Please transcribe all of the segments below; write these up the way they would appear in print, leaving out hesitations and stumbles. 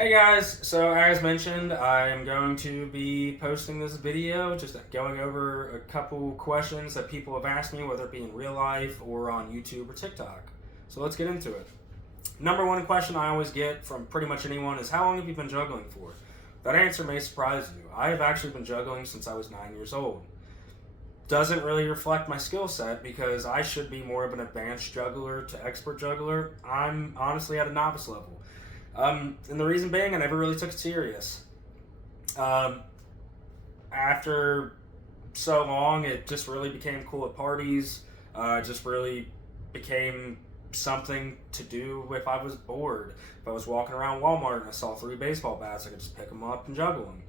Hey guys, so as mentioned, I am going to be posting this video just going over a couple questions that people have asked me, whether it be in real life or on YouTube or TikTok. So let's get into it. Number one question I always get from pretty much anyone is, how long have you been juggling for? That answer may surprise you. I have actually been juggling since I was 9 years old. Doesn't really reflect my skill set because I should be more of an advanced juggler to expert juggler. I'm honestly at a novice level. And the reason being, I never really took it serious. After so long, it just really became cool at parties. Just really became something to do if I was bored. If I was walking around Walmart and I saw 3 baseball bats, I could just pick them up and juggle them.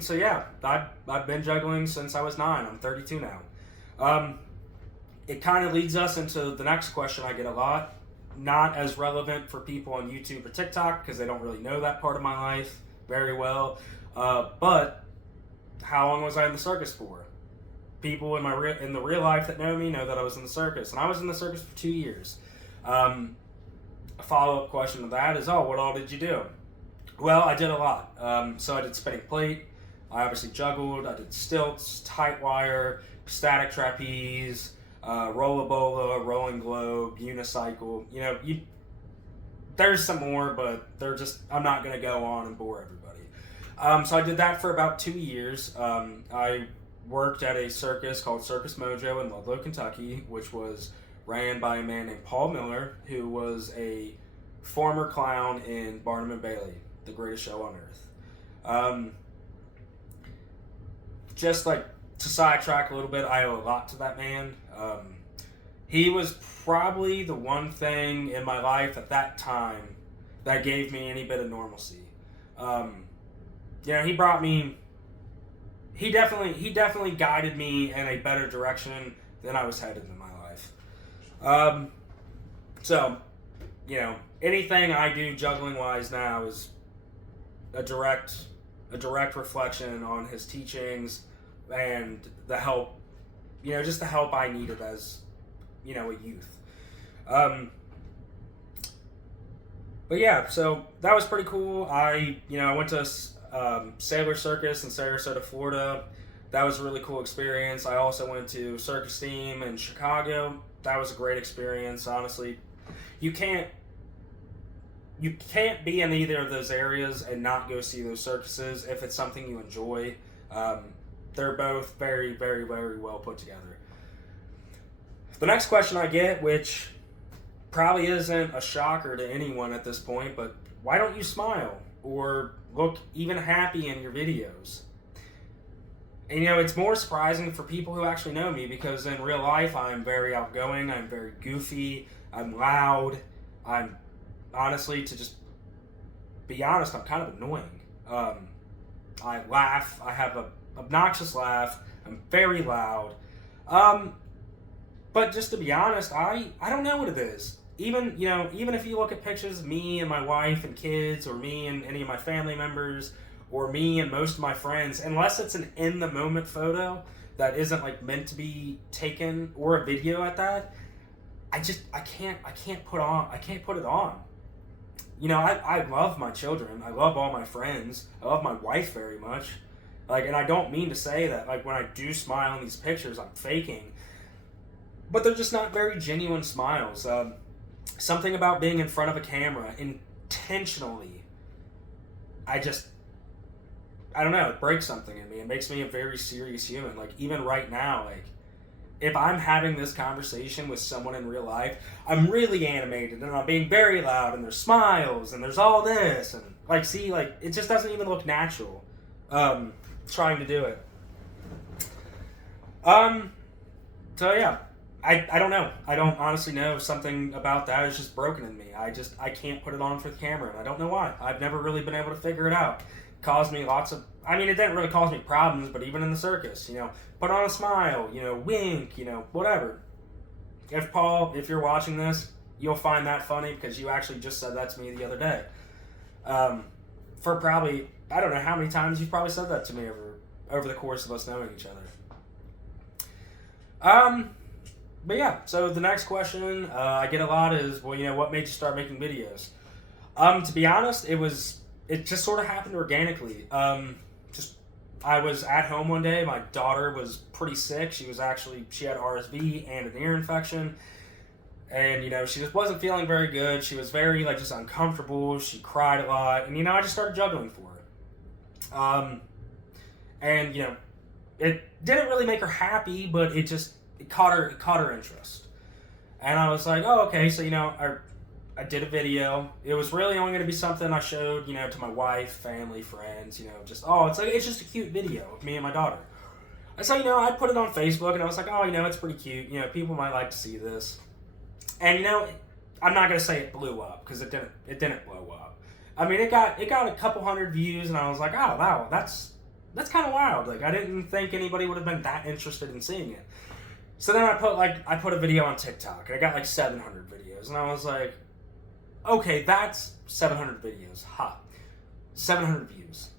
So yeah, I've been juggling since I was 9. I'm 32 now. It kind of leads us into the next question I get a lot. Not as relevant for people on YouTube or TikTok because they don't really know that part of my life very well. But how long was I in the circus for? People in the real life that know me know that I was in the circus, and I was in the circus for 2 years. A follow-up question to that is, what all did you do? Well, I did a lot. So I did spinning plate. I obviously juggled. I did stilts, tight wire, static trapeze, rollabola, rolling globe, unicycle. There's some more, but I'm not going to go on and bore everybody. So I did that for about 2 years. I worked at a circus called Circus Mojo in Ludlow, Kentucky, which was ran by a man named Paul Miller, who was a former clown in Barnum and Bailey, the greatest show on earth. Just like to sidetrack a little bit, I owe a lot to that man. He was probably the one thing in my life at that time that gave me any bit of normalcy. He brought me. He definitely guided me in a better direction than I was headed in my life. Anything I do juggling wise now is a direct reflection on his teachings and the help, just the help I needed as, a youth. But yeah, so that was pretty cool. I went to Sailor Circus in Sarasota, Florida. That was a really cool experience. I also went to Circus Team in Chicago. That was a great experience. Honestly, you can't be in either of those areas and not go see those circuses if it's something you enjoy. They're both very, very, very well put together. The next question I get, which probably isn't a shocker to anyone at this point, but why don't you smile or look even happy in your videos? And it's more surprising for people who actually know me because in real life I'm very outgoing, I'm very goofy, I'm loud, I'm honestly, to just be honest, I'm kind of annoying. I laugh, I have an obnoxious laugh, I'm very loud. But just to be honest, I don't know what it is. Even if you look at pictures of me and my wife and kids, or me and any of my family members, or me and most of my friends, unless it's an in-the-moment photo that isn't like meant to be taken, or a video at that, I can't put it on. I love my children. I love all my friends. I love my wife very much. And I don't mean to say that, when I do smile in these pictures, I'm faking. But they're just not very genuine smiles. Something about being in front of a camera intentionally, I don't know, it breaks something in me. It makes me a very serious human. Even right now, if I'm having this conversation with someone in real life, I'm really animated and I'm being very loud and there's smiles and there's all this and it just doesn't even look natural. Trying to do it. So yeah, I don't know. I don't honestly know. Something about that is just broken in me. I can't put it on for the camera and I don't know why. I've never really been able to figure it out. It caused me it didn't really cause me problems, but even in the circus, put on a smile, wink, whatever. If you're watching this, you'll find that funny because you actually just said that to me the other day. For probably, I don't know how many times you've probably said that to me over the course of us knowing each other. But yeah, so the next question I get a lot is, what made you start making videos? To be honest, it just sort of happened organically. Just I was at home one day. My daughter was pretty sick. She had RSV and an ear infection, and she just wasn't feeling very good. She was very just uncomfortable. She cried a lot, and I just started juggling for her. And it didn't really make her happy, but it caught her interest, and I was like, oh, okay. So I did a video. It was really only going to be something I showed, to my wife, family, friends, it's just a cute video of me and my daughter. So, I put it on Facebook and I was like, oh, it's pretty cute. People might like to see this. And, I'm not going to say it blew up because it didn't blow up. I mean, it got a couple hundred views and I was like, oh, wow, that's kind of wild. I didn't think anybody would have been that interested in seeing it. So then I put a video on TikTok and I got 700 videos and I was like, okay, that's 700 videos. 700 views.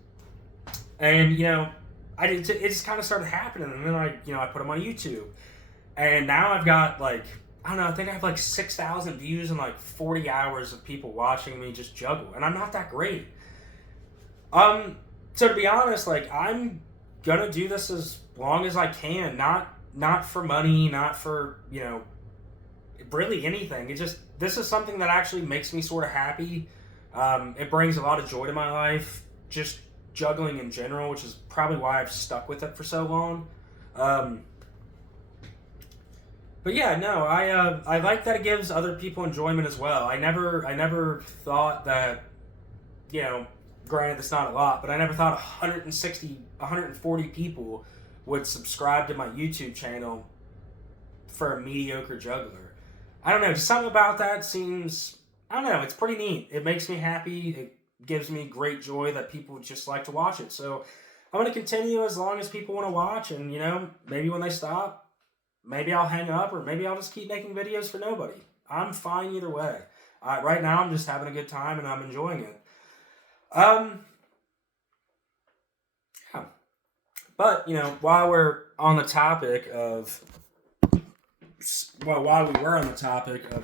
And, it just kind of started happening. And then I put them on YouTube. And now I've got I don't know, I think I have 6,000 views and 40 hours of people watching me just juggle. And I'm not that great. So to be honest, I'm gonna do this as long as I can. Not for money, not for, really anything. This is something that actually makes me sort of happy. It brings a lot of joy to my life, just juggling in general, which is probably why I've stuck with it for so long. But yeah, no, I like that it gives other people enjoyment as well. I never thought that, granted it's not a lot, but I never thought 140 people would subscribe to my YouTube channel for a mediocre juggler. I don't know, just something about that seems, I don't know, it's pretty neat. It makes me happy. It gives me great joy that people just like to watch it. So I'm going to continue as long as people want to watch, and, maybe when they stop, maybe I'll hang up, or maybe I'll just keep making videos for nobody. I'm fine either way. Right now, I'm just having a good time, and I'm enjoying it. Yeah. But, while we were on the topic of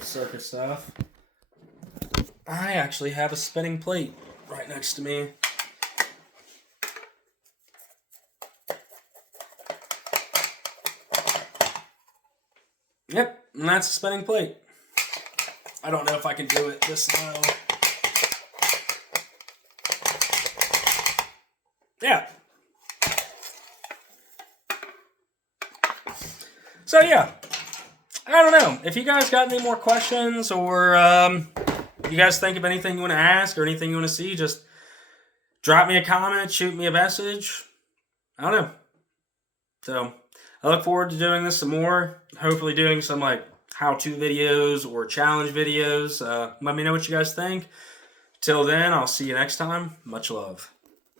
circus stuff, I actually have a spinning plate right next to me. Yep, and that's a spinning plate. I don't know if I can do it this low. Yeah. So yeah, I don't know. If you guys got any more questions, or you guys think of anything you want to ask or anything you want to see, just drop me a comment, shoot me a message. I don't know. So I look forward to doing this some more. Hopefully doing some how-to videos or challenge videos. Let me know what you guys think. Till then, I'll see you next time. Much love.